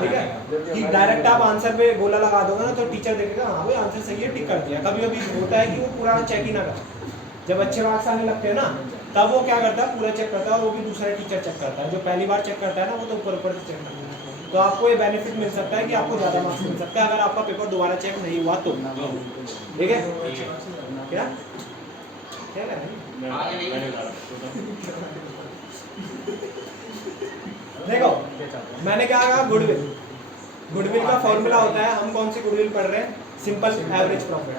ठीक है, कि डायरेक्ट आप आंसर पे गोला लगा दोगे ना, तो टीचर देखेगा हाँ भाई आंसर सही है, टिक कर दिया। कभी कभी होता है कि वो पूरा चेक ही ना करे, जब अच्छे मार्क्स आने लगते हैं ना, तब वो क्या करता है, पूरा चेक करता है, और वो भी दूसरा टीचर चेक करता है। जो पहली बार चेक करता है ना, वो तो ऊपर ऊपर से चेक करता है। तो आपको ये बेनिफिट मिल सकता है कि आपको ज़्यादा मार्क्स मिल सकता है अगर आपका पेपर दोबारा चेक नहीं हुआ तो, ठीक है। क्या क्या कर रहे हैं, देखो मैंने क्या कहा, गुडविल का फॉर्मूला होता है, हम कौन सी गुडविल पढ़ रहे हैं, सिंपल एवरेज प्रॉफिट,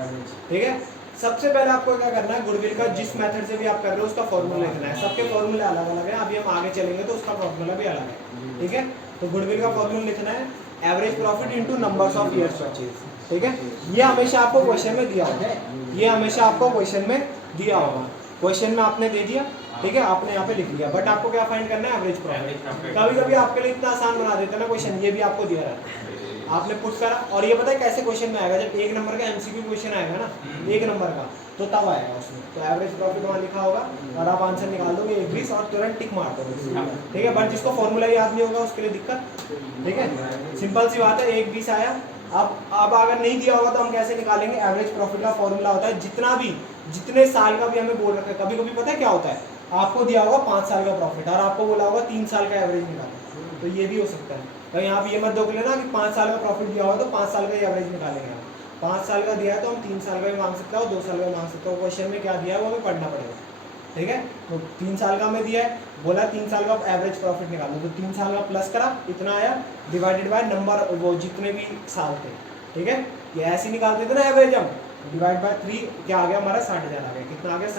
ठीक है। सबसे पहले आपको क्या करना है, गुडविल का जिस मेथड से भी आप कर रहे हो उसका फॉर्मूला लिखना है। सबके फॉर्मूले अलग अलग हैं, अभी हम आगे चलेंगे तो उसका फॉर्मूला भी अलग है, ठीक है। तो गुडविल का फॉर्मूला लिखना है, average profit into numbers of years purchase, ठीक है। ये हमेशा आपको क्वेश्चन में दिया होगा, ये हमेशा आपको क्वेश्चन में दिया होगा। क्वेश्चन में आपने दे दिया, ठीक है, आपने यहाँ पे लिख लिया, बट आपको क्या फाइंड करना है, एवरेज प्रॉफिट। कभी कभी आपके लिए इतना आसान बना देते हैं ना क्वेश्चन, ये भी आपको दिया रहता है, आपने पुट करा। और ये पता है कैसे क्वेश्चन में आएगा, जब 1 नंबर का एमसीक्यू क्वेश्चन आएगा ना, 1 नंबर का, तो तब आएगा उसमें। तो एवरेज प्रॉफिट वहाँ लिखा होगा और आप आंसर निकाल दोगे 1,20 और तुरंत टिक मार दोगे, ठीक है। बट जिसको फॉर्मूला याद नहीं होगा उसके लिए दिक्कत, ठीक है। सिंपल सी बात है, 1,20 आया। अब अगर नहीं दिया होगा तो हम कैसे निकालेंगे, एवरेज प्रॉफिट का फॉर्मूला होता है जितने साल का भी हमें बोल रखा है। कभी कभी पता है क्या होता है, आपको दिया होगा 5 साल का प्रॉफिट और आपको बोला होगा 3 साल का एवरेज निकालो, तो ये भी हो सकता है। कहीं आप ये मत देख लेना कि 5 साल का प्रॉफिट दिया होगा तो 5 साल का ही एवरेज निकालेंगे आप। 5 साल का दिया है तो हम 3 साल का भी मांग सकते हो, 2 साल का भी मांग सकते हो। क्वेश्चन में क्या दिया है वो हमें पढ़ना पड़ेगा, ठीक है। तो 3 साल का हमें दिया है, बोला 3 साल का एवरेज प्रॉफिट निकालो, तो 3 साल का प्लस करा इतना आया, डिवाइडेड बाय नंबर वो जितने भी साल थे, ठीक है। ये ऐसे ही निकालते थे ना एवरेज हम, डिवाइड बाय 3 क्या आ गया हमारा 60,000 आ गया। कितना आ गया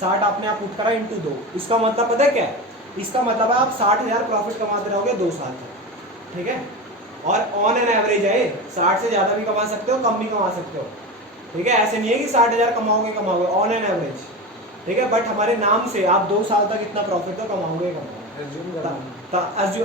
60 आपने आप पुट करा इंटू 2। इसका मतलब पता है क्या है, इसका मतलब है आप 60,000 प्रॉफिट कमाते रहोगे 2 साल तक, ठीक है। और ऑन एन एवरेज है 60 से ज़्यादा भी कमा सकते हो, कम भी कमा सकते हो, ठीक है। ऐसे नहीं है कि 60,000 कमाओगे ऑन एन एवरेज, ठीक है। बट हमारे नाम से आप 2 साल तक इतना प्रॉफिट तो कमाओगे।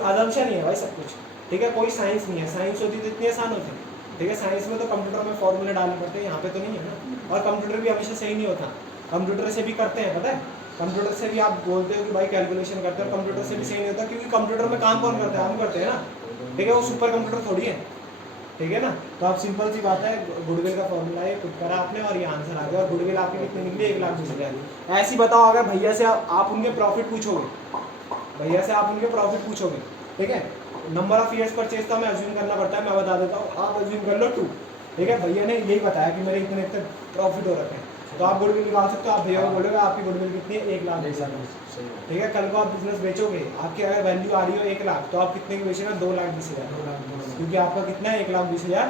अजम्पशन ही है भाई सब कुछ, ठीक है। कोई साइंस नहीं है, साइंस होती तो इतनी आसान होती, ठीक है। साइंस में तो कंप्यूटर में फॉर्मूले डालने पड़ते हैं, यहाँ पे तो नहीं है ना। और कंप्यूटर भी हमेशा सही नहीं होता, कंप्यूटर से भी करते हैं पता है, कंप्यूटर से भी आप बोलते हो कि भाई कैलकुलेशन करते हैं, कंप्यूटर से भी सही नहीं होता, क्योंकि कंप्यूटर में काम कौन करता है, हम करते हैं ना, ठीक है। वो सुपर कंप्यूटर थोड़ी है, ठीक है ना। तो आप सिंपल सी बात है, गुडविल का फॉर्मूला है, पुट करा आपने और ये आंसर आ गया। और गुडविल आपकी कितनी निकली 1,20,000। ऐसी बताओ अगर भैया से आप उनके प्रॉफिट पूछोगे, भैया से आप उनके प्रॉफिट पूछोगे, ठीक है। नंबर ऑफ ईयर्स परचेज का मैं अज्यूम करना पड़ता है, मैं बता देता हूँ, आप अज्यूम कर लो 2, ठीक है। भैया ने यही बताया कि मेरे इतने तक प्रॉफिट हो रखे हैं, तो आप गुडविल निकाल सकते हो। आप भैया को बोलोगे आपकी गुडविल कितनी है 1,20,000, ठीक है। कल को आप बिजनेस बेचोगे, आपकी अगर वैल्यू आ रही हो 1 लाख, तो आप कितने की बेचेगा 2,20,000, क्योंकि आपका कितना है 1,20,000।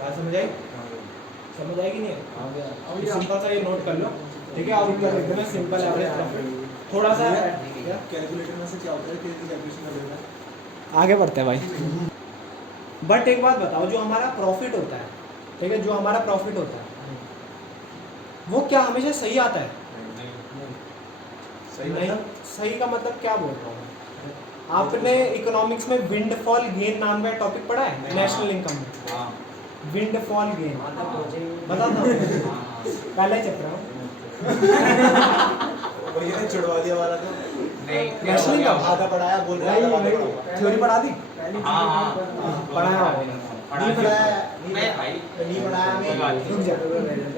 बात समझ आई, समझ आएगी नहीं है, सिंपल सा ये नोट कर लो, ठीक है। और उनका लिख देना सिंपल एवरेज प्रॉफिट। थोड़ा सा कैलकुलेटर में से क्या होता है कि कैलकुलेशन कर देता है। आगे बढ़ते हैं भाई। बट एक बात बताओ, जो हमारा प्रॉफिट होता है, ठीक है, जो हमारा प्रॉफिट होता है वो क्या हमेशा सही आता है? नहीं, सही का मतलब क्या बोल रहा हूँ। आपने इकोनॉमिक्स में विंडफॉल गेन नाम का टॉपिक पढ़ा है नेशनल इनकम में? विंडफॉल गेन बता दो, पहले ही चल रहा हूँ। और ये चढ़वा दिया वाला तो नेशनल इनकम आधा पढ़ाया, बोल रहा है थ्योरी पढ़ा दी, पढ़ाया नहीं पढ़ाया, नहीं पढ़ाया मैं। रुक जा,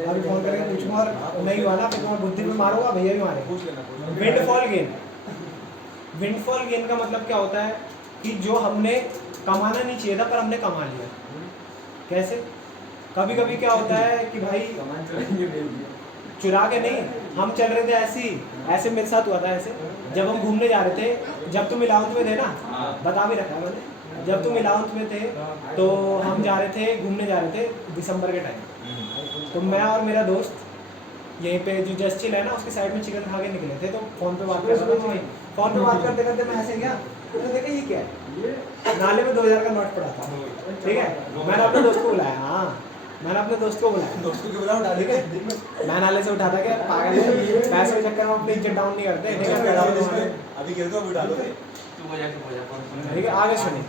अभी फोन करके पूछूंगा और नहीं हुआ ना फिर तुम्हारी बुद्धि में मारूंगा, भैया भी मारे। पूछ लेना। विंडफॉल गेन, विंडफॉल गेन का मतलब क्या होता है कि जो हमने कमाना नहीं चाहिए था पर हमने कमा लिया। कैसे? कभी कभी क्या होता है कि भाई चुरा के नहीं, हम चल रहे थे ऐसे मेरे साथ हुआ था ऐसे, जब हम घूमने जा रहे थे, जब तुम 11th में थे ना, बता भी रखा है मैंने, जब तुम 11th में थे तो हम जा रहे थे, घूमने जा रहे थे दिसंबर के टाइम। तो मैं और मेरा दोस्त यहीं पे जो जस्ट चिल है ना उसके साइड में चिकन खा के निकले थे, तो फोन पे बात कर रहा था। फोन पे बात करते करते मैं ऐसे गया, मैंने देखा ये क्या है, नाले में 2,000 का नोट पड़ा था, ठीक है। मैंने अपने दोस्त को बुलाया, हाँ मैंने अपने दोस्त को बुलाया, दोस्तों के बुलाओ डाल के मैं नाले से उठाता क्या पागल है, पैसे के चक्कर में अपनी इज्जत डाउन नहीं करते, ठीक है। अभी गिर दो, अभी डालो। ठीक है, आगे सुनिए,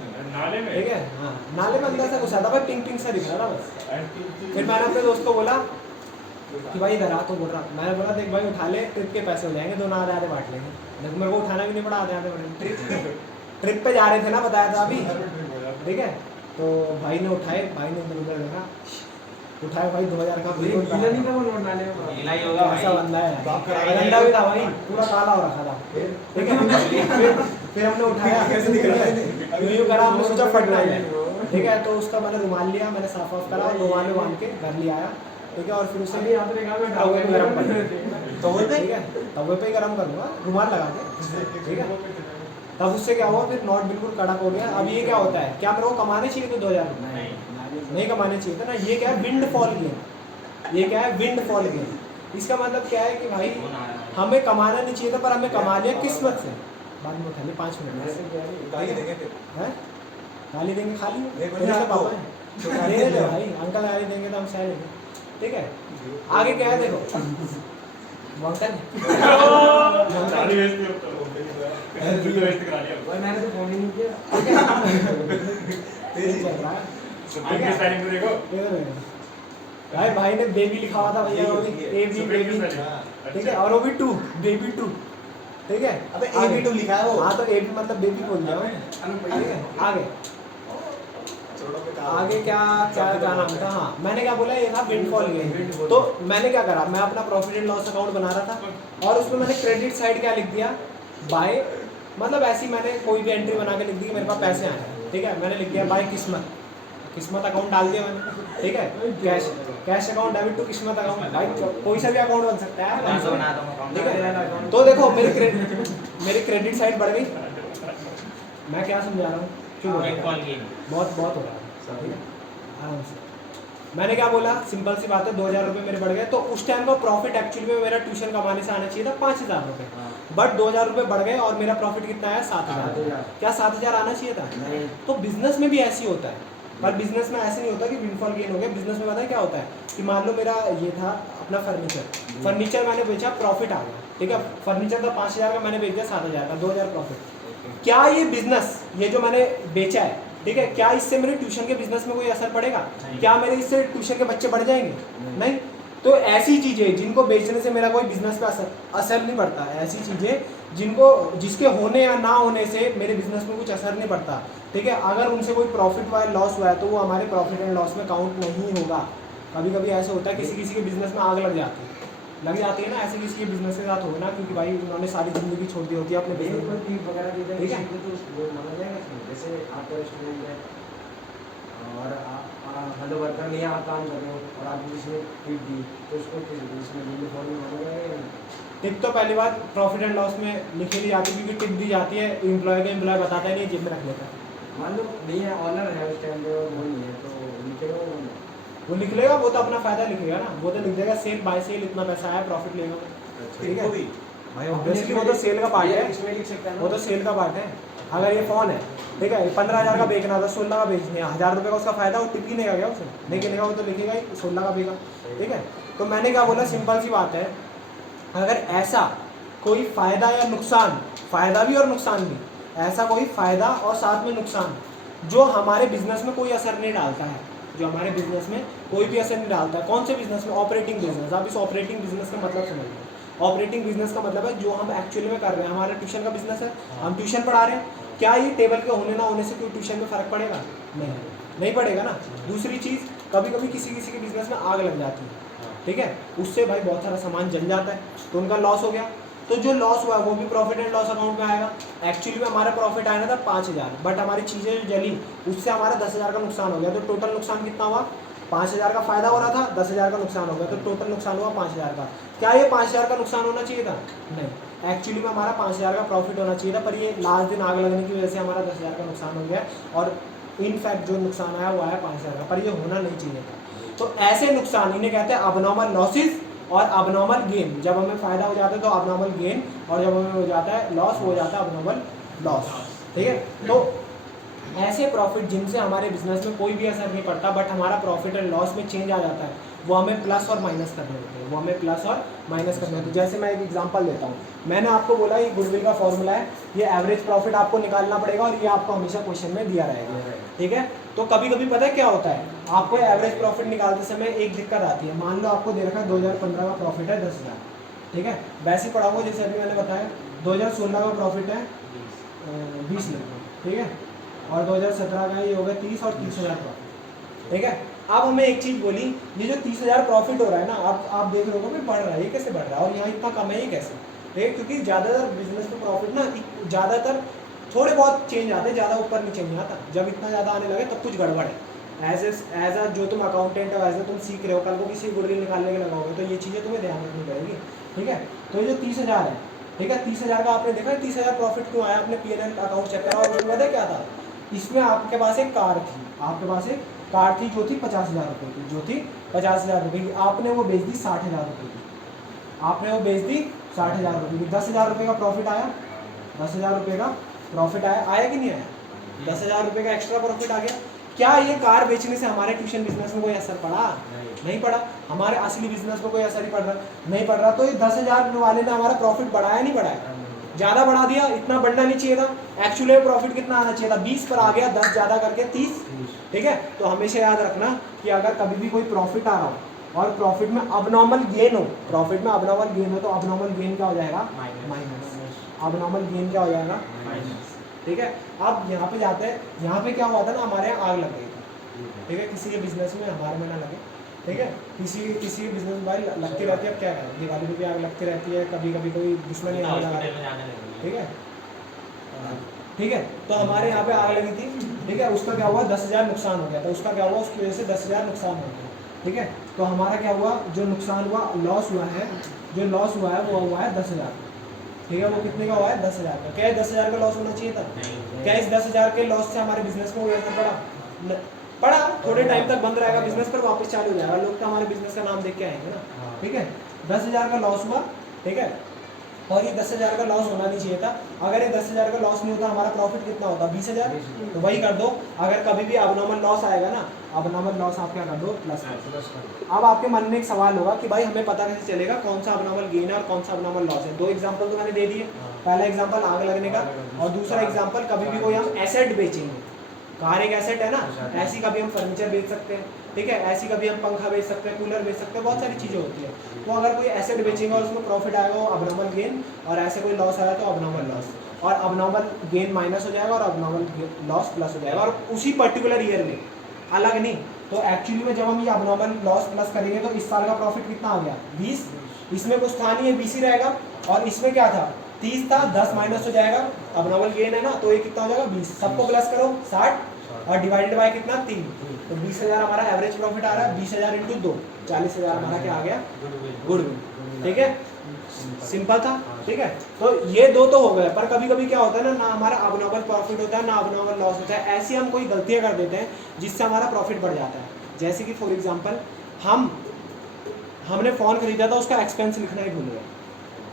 ठीक है। हाँ, नाले में अंदर से घुसा था भाई, पिंक पिंक सा दिख रहा था बस। फिर मैंने अपने दोस्त को बोला कि भाई इधर आ, तो बोल रहा, मैंने बोला देख भाई उठा ले, ट्रिप के पैसे हो जाएंगे, दोनों आधे आधे बांट लेंगे। लेकिन मेरे को उठाना भी नहीं पड़ा, आधे आधे बांट। ट्रिप पे जा रहे थे ना, बताया था अभी, ठीक है। तो भाई ने उठाए, भाई ने उधर उधर देखा, उठाए भाई 2,000 का बिल्कुल गीला नहीं था वो नोट नाले में गीला ही होगा ऐसा भाई। बंदा है, गंदा भी था भाई, पूरा काला हो रखा था, ठीक है। फिर हमने उठाया, कैसे दिख रहा है? यूं करा, हमने सोचा फटना है, ठीक है। तो उसका मैंने रुमाल लिया, मैंने साफ ऑफ करा और रुमाल में बांध के घर ले आया, ठीक है। और फिर उसे यहाँ पे देखा मैं तवे पे गरम कर थे तवे पे, ठीक है, तवे पे गरम करूँगा रुमाल लगा के, ठीक है। तब उससे क्या हुआ, फिर नोट बिल्कुल कड़क हो गया। अब ये क्या होता है, क्या मेरे को कमाने चाहिए थे 2,000 नहीं कमाने चाहिए थे ना। ये क्या है, विंडफॉल गेन, ये क्या है, विंडफॉल गेन। इसका मतलब क्या है कि भाई हमें कमाना नहीं चाहिए था पर हमें कमा लिया किस्मत से। बाद में उठा ली 5 मिनट गाली देंगे फिर। है, गाली देंगे, खाली देखो तेरे ना से आपको। पापा है, दे दे भाई, अंकल गाली देंगे तो हम सह लेंगे, ठीक है। आगे क्या है देखो, वो अंकल और मैंने तो फोन ही नहीं किया। तेज चल रहा है, भाई भाई ने बेबी लिखा हुआ था भैया, वो भी AB बेबी, ठीक है। और वो भी 2 बेबी 2, ठीक है। अबे AB2 लिखा है वो। हाँ तो AB मतलब बेबी बोल दिया मैंने, ठीक है। आगे आगे क्या क्या क्या नाम था, हाँ मैंने क्या बोला, ये था विंडफॉल गेन। तो मैंने क्या करा, मैं अपना प्रॉफिट एंड लॉस अकाउंट बना रहा था और उसमें मैंने क्रेडिट साइड क्या लिख दिया, बाय, मतलब ऐसी मैंने कोई भी एंट्री बना के लिख दी कि मेरे पास पैसे आए हैं, ठीक है। मैंने लिख दिया बाय किस्मत, किस्मत अकाउंट डाल दिया मैंने, ठीक है। कैश अकाउंट डेबिट टू किस्मत अकाउंट, भाई कोई सा भी अकाउंट बन सकता है, ठीक है। तो देखो मेरी क्रेडिट साइड बढ़ गई, मैं क्या समझा रहा हूँ, क्यों बहुत बहुत हो रहा है, ठीक है, आराम से। मैंने क्या बोला, सिंपल सी बात है, 2000 रुपये मेरे बढ़ गए, तो उस टाइम का प्रॉफिट एक्चुअली में मेरा ट्यूशन कमाने से आना चाहिए था 5000 रुपये, बट 2000 रुपये बढ़ गए और मेरा प्रॉफिट कितना आया, 7000। क्या 7000 आना चाहिए था? तो बिजनेस में भी ऐसे ही होता है, पर बिजनेस में ऐसे नहीं होता कि विंडफॉल गेन हो गया। बिजनेस में पता है क्या होता है कि मान लो मेरा ये था अपना फर्नीचर मैंने बेचा, प्रॉफिट आ गया, ठीक है। फर्नीचर था 5000 का, मैंने बेच दिया 7000 का, 2000 प्रॉफिट। क्या ये बिजनेस, ये जो मैंने बेचा है, ठीक है, क्या इससे मेरे ट्यूशन के बिजनेस में कोई असर पड़ेगा? क्या मेरे इससे ट्यूशन के बच्चे बढ़ जाएंगे? नहीं। तो ऐसी चीजें जिनको बेचने से मेरा कोई बिजनेस पे असर नहीं पड़ता, ऐसी चीजें जिसके होने या ना होने से मेरे बिजनेस में कुछ असर नहीं पड़ता, ठीक है, अगर उनसे कोई प्रॉफिट हुआ है, लॉस हुआ है, तो वो हमारे प्रॉफिट एंड लॉस में काउंट नहीं होगा। कभी कभी ऐसा होता है किसी के बिजनेस में आग लग जाती है ना, ऐसे किसी के बिजनेस के साथ हो ना, क्योंकि भाई उन्होंने सारी जिंदगी छोड़ दी होती है अपने बिजनेस में, ठीक है। जैसे आपका रेस्टोरेंट है और हेलो वर्कर नहीं, आप काम कर रहे हो और आप जिसने टिप दी, तो उसको इसमें विंडफॉल में माना जाएगा? टिप तो पहली बात प्रॉफिट एंड लॉस में लिखी ली जाती है, क्योंकि टिप दी जाती है एम्प्लॉय को, एम्प्लॉय बताता है नहीं, जेब में रख लेता है। मान लो नहीं है, ऑनर है उस टाइम पे, वो नहीं है, तो लिखेगा वो लिख लेगा, वो तो अपना फायदा लिखेगा ना, वो तो लिख देगा सेल बाय सेल इतना पैसा आया, प्रॉफिट लेगा, ठीक है भाई। ऑब्वियसली वो तो सेल का पार्ट है, इसमें लिख सकता है, वो तो सेल का पार्ट है। अगर ये फोन है, ठीक है, 15000 का बेचना था, 16 का बेचने, 1000 रुपये का उसका फायदा, वो टिप गिनेगा क्या उसे? नहीं गिनेगा, वो तो लिखेगा ही 16 का बेगा, ठीक है। तो मैंने क्या बोला, सिंपल सी बात है, अगर ऐसा कोई फायदा या नुकसान, फायदा भी और नुकसान भी, ऐसा कोई फायदा और साथ में नुकसान जो हमारे बिजनेस में कोई असर नहीं डालता है, जो हमारे बिजनेस में कोई भी असर नहीं डालता है, कौन से बिजनेस में? Operating business. आप इस ऑपरेटिंग बिजनेस का मतलब समझिए। ऑपरेटिंग बिजनेस का मतलब है जो हम एक्चुअली में कर रहे हैं, हमारा ट्यूशन का बिजनेस है, हम ट्यूशन पढ़ा रहे हैं, क्या ये टेबल के होने ना होने से कोई ट्यूशन में फर्क पड़ेगा? नहीं पड़ेगा ना। दूसरी चीज़, कभी कभी किसी के बिजनेस में आग लग जाती है, ठीक है, उससे भाई बहुत सारा सामान जल जाता है, तो उनका लॉस हो गया, तो जो लॉस हुआ वो भी प्रॉफिट एंड लॉस अकाउंट में आएगा। एक्चुअली में हमारा प्रॉफिट आया था 5000, बट हमारी चीज़ें जो जली उससे हमारा 10000 का नुकसान हो गया, तो टोटल नुकसान कितना हुआ? 5000 का फायदा हो रहा था, 10000 का नुकसान हो गया, तो टोटल नुकसान हुआ 5000 का। क्या ये 5000 का नुकसान होना चाहिए था? नहीं, एक्चुअली में हमारा 5000 का प्रॉफिट होना चाहिए था, पर ये लास्ट दिन आग लगने की वजह से हमारा 10000 का नुकसान हो गया, और इनफैक्ट जो नुकसान आया वो आया 5000 का, पर ये होना नहीं चाहिए था। तो ऐसे नुकसान इन्हें कहते हैं अबनॉर्मल लॉसेस और अबनॉर्मल गेन। जब हमें फायदा हो जाता है तो अबनॉर्मल गेन, और जब हमें हो जाता है लॉस हो जाता है अबनॉर्मल लॉस, ठीक है। तो ऐसे प्रॉफिट जिनसे हमारे बिजनेस में कोई भी असर नहीं पड़ता, बट हमारा प्रॉफिट एंड लॉस में चेंज आ जाता है, वो हमें प्लस और माइनस करने होते हैं, वो हमें प्लस और माइनस करने होते हैं। जैसे मैं एक एग्जांपल देता हूँ, मैंने आपको बोला ये गुडविल का फॉर्मूला है, ये एवरेज प्रॉफिट आपको निकालना पड़ेगा, और ये आपको हमेशा क्वेश्चन में दिया रहेगा, ठीक है। तो कभी कभी पता है क्या होता है, आपको एवरेज प्रॉफिट निकालते समय एक दिक्कत आती है। मान लो आपको दे रखा है 2015 का प्रॉफिट है 10,000, ठीक है, वैसे पढ़ाऊंगा जैसे अभी मैंने बताया। 2016 का प्रॉफिट है 20 लाख, ठीक है, और 2017 का ये हो गया 30 और 30,000 प्रॉफिट, ठीक है। अब हमें एक चीज़ बोली, ये जो 30,000 प्रॉफिट हो रहा है ना, आप देख रहे हो कि बढ़ रहा है, ये कैसे बढ़ रहा है, और यहाँ इतना कम है, ये कैसे? ठीक, क्योंकि ज़्यादातर बिजनेस में प्रॉफिट ना ज़्यादातर थोड़े बहुत चेंज आते हैं, ज़्यादा ऊपर नहीं चेंज आता। जब इतना ज़्यादा आने लगे तब कुछ गड़बड़ है। एज अ जो तुम अकाउंटेंट हो, एज अ तुम सीख रहे हो, कल को किसी गुडविल निकालने के लगाओगे तो ये चीज़ें तुम्हें ध्यान रखनी पड़ेगी, ठीक है। तो ये जो 30,000 है, ठीक है, 30,000 का आपने देखा 30,000 प्रॉफिट क्यों आया? आपने P&L अकाउंट चेक करा और पता है क्या था? इसमें आपके पास एक कार थी, आपके पास एक कार थी जो थी 50,000 रुपये की, जो थी 50,000 रुपये की, आपने वो बेच दी 60,000 रुपये की, आपने वो बेच दी 60,000 रुपये की। 10,000 रुपये का प्रॉफिट आया, 10,000 रुपये का प्रॉफिट आया कि नहीं आया? 10,000 रुपये का एक्स्ट्रा प्रॉफिट आ गया। क्या ये कार बेचने से हमारे ट्यूशन बिजनेस में कोई असर पड़ा? नहीं पड़ा। हमारे असली बिजनेस में कोई असर ही पड़ रहा नहीं पड़ रहा। तो ये 10,000 वाले ने हमारा प्रॉफिट बढ़ाया नहीं बढ़ाया? ज़्यादा बढ़ा दिया, इतना बढ़ना नहीं चाहिए था। एक्चुअली प्रॉफिट कितना आना चाहिए था? 20 पर आ गया, 10 ज़्यादा करके 30, ठीक है। तो हमेशा याद रखना कि अगर कभी भी कोई प्रॉफिट आ रहा हो और प्रॉफिट में अबनॉर्मल गेन हो, प्रॉफिट में अबनॉर्मल गेन हो, तो अबनॉर्मल गेन क्या हो जाएगा? माइनस। अबनॉर्मल गेन क्या हो जाएगा? माइनस, ठीक है। अब यहाँ पे जाते हैं, यहाँ पे क्या हुआ था ना, हमारे यहाँ आग लग गई थी, ठीक है, किसी के बिजनेस में हमारे में ना लगे, ठीक है। किसी के बिजनेस में भाई लगती रहती है, अब क्या करें, दिवाली में भी आग लगती रहती है, कभी कभी कोई दुश्मनी आग लगा रहा है, ठीक है। ठीक है, तो हमारे यहाँ पे आग लगी थी, ठीक है, उसका क्या हुआ 10,000 नुकसान हो गया था, उसका क्या हुआ उसकी वजह से 10,000 नुकसान हो गया, ठीक है। तो हमारा क्या हुआ, जो नुकसान हुआ, लॉस हुआ है, जो लॉस हुआ है वो हुआ है 10,000, ठीक है। वो कितने का हुआ है 10,000 का। क्या 10,000 का लॉस होना चाहिए था? क्या इस 10,000 के लॉस से हमारे बिजनेस में कोई असर पड़ा? पड़ा, थोड़े टाइम तक बंद रहेगा बिजनेस, पर वापस चालू हो जाएगा, लोग तो हमारे बिजनेस का नाम देख के आएंगे ना, ठीक है। 10,000 का लॉस हुआ, ठीक है, और ये 10,000 का लॉस होना नहीं चाहिए था। अगर ये 10,000 का लॉस नहीं होता, हमारा प्रॉफिट कितना होता? 20,000। तो वही कर दो, अगर कभी भी अबनॉर्मल लॉस आएगा ना, अबनॉर्मल लॉस आप क्या कर दो, प्लस कर दो। अब आपके मन में एक सवाल होगा कि भाई हमें पता कैसे चलेगा कौन सा अबनॉर्मल गेन है और कौन सा अबनॉर्मल लॉस है। दो एग्जांपल तो मैंने दे दिए, पहला एग्जांपल आग लगने का, और दूसरा एग्जांपल कभी भी कोई हम एसेट बेचेंगे, कार एक एसेट है ना, ऐसी कभी हम फर्नीचर बेच सकते हैं, ठीक है, ऐसी कभी हम पंखा बेच सकते हैं, कूलर बेच सकते हैं, बहुत सारी चीज़ें होती है। तो अगर कोई एसेट बेचेंगे और उसमें प्रॉफिट आएगा वो अबनॉर्मल गेन, और ऐसे कोई लॉस आया तो अबनॉर्मल लॉस, और अबनॉर्मल गेन माइनस हो जाएगा और अबनॉर्मल लॉस प्लस हो जाएगा, और उसी पर्टिकुलर ईयर में, अलग नहीं। तो एक्चुअली में जब हम ये अबनॉर्मल लॉस प्लस करेंगे तो इस साल का प्रॉफिट कितना आ गया 20, इसमें कुछ था नहीं है 20 ही रहेगा, और इसमें क्या था 30 था, 10 माइनस हो जाएगा, अबनॉर्मल गेन है ना, तो ये कितना हो जाएगा 20, सबको प्लस करो 60 और डिवाइडेड बाय कितना 3, तो 20,000 हमारा एवरेज प्रॉफिट आ रहा है, 20,000 इंटू 2, 40,000 हमारा क्या आ गया गुडविल, ठीक है, सिंपल था, ठीक है। तो ये दो तो हो गए, पर कभी कभी क्या होता है ना हमारा अबनॉर्मल प्रॉफिट होता है ना अबनॉर्मल लॉस होता है, ऐसी हम कोई गलतियां कर देते हैं जिससे हमारा प्रॉफिट बढ़ जाता है। जैसे कि फॉर एग्जांपल हमने फ़ोन खरीदा था, उसका एक्सपेंस लिखना ही भूल गए,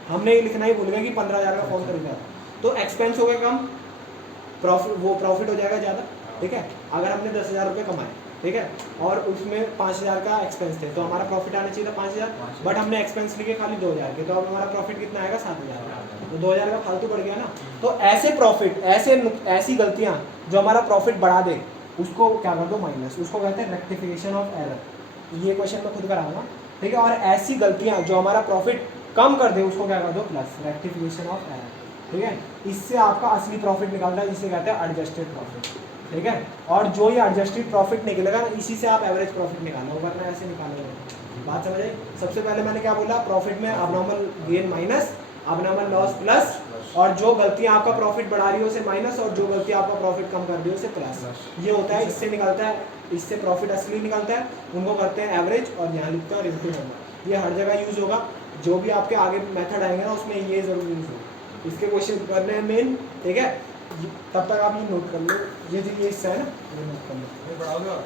हमने ये लिखना ही भूल गए कि 15,000 का फ़ोन खरीदा था, तो एक्सपेंस हो गया कम, प्रॉफिट हो जाएगा ज़्यादा, ठीक है। अगर हमने 10,000 रुपये कमाए, ठीक है, और उसमें 5,000 का एक्सपेंस थे, तो हमारा प्रॉफिट आना चाहिए था 5,000, बट हमने एक्सपेंस लिखे खाली 2,000 के, तो अब हमारा प्रॉफिट कितना आएगा 7,000 का, तो 2,000 का फालतू बढ़ गया ना। तो ऐसे प्रॉफिट, ऐसी गलतियाँ जो हमारा प्रॉफिट बढ़ा दे उसको क्या कर दो माइनस, उसको कहते हैं रेक्टिफिकेशन ऑफ एरर। ये क्वेश्चन मैं खुद कराऊंगा, ठीक है। और ऐसी गलतियाँ जो हमारा प्रॉफिट कम कर दे उसको क्या कर दो प्लस, रेक्टिफिकेशन ऑफ एरर, ठीक है। इससे आपका असली प्रॉफिट निकलता है, जिसे कहते हैं एडजस्टेड प्रॉफिट, ठीक है। और जो ये एडजस्टेड प्रॉफिट निकलेगा इसी से आप एवरेज प्रॉफिट निकालो, वरना ऐसे निकालोगे। बात समझ आई? सबसे पहले मैंने क्या बोला, प्रॉफिट में abnormal gain minus, abnormal loss plus, और जो गलतियां आपका प्रॉफिट बढ़ा रही है उसे माइनस, और जो गलती आपका प्रॉफिट कम कर रही है उसे प्लस। ये होता है, इससे निकलता है, इससे प्रॉफिट असली निकलता है, उनको करते हैं एवरेज, और यहाँ लिखते हैं इनटू होगा। ये हर जगह यूज होगा, जो भी आपके आगे मेथड आएंगे ना उसमें ये जरूर यूज होगा। इसके क्वेश्चन करने हैं मेन, ठीक है। तब तक आप ये नोट कर लो, ये हिस्सा है ना, ये नोट कर लो।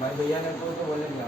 भाई भैया ने तो बोले नहीं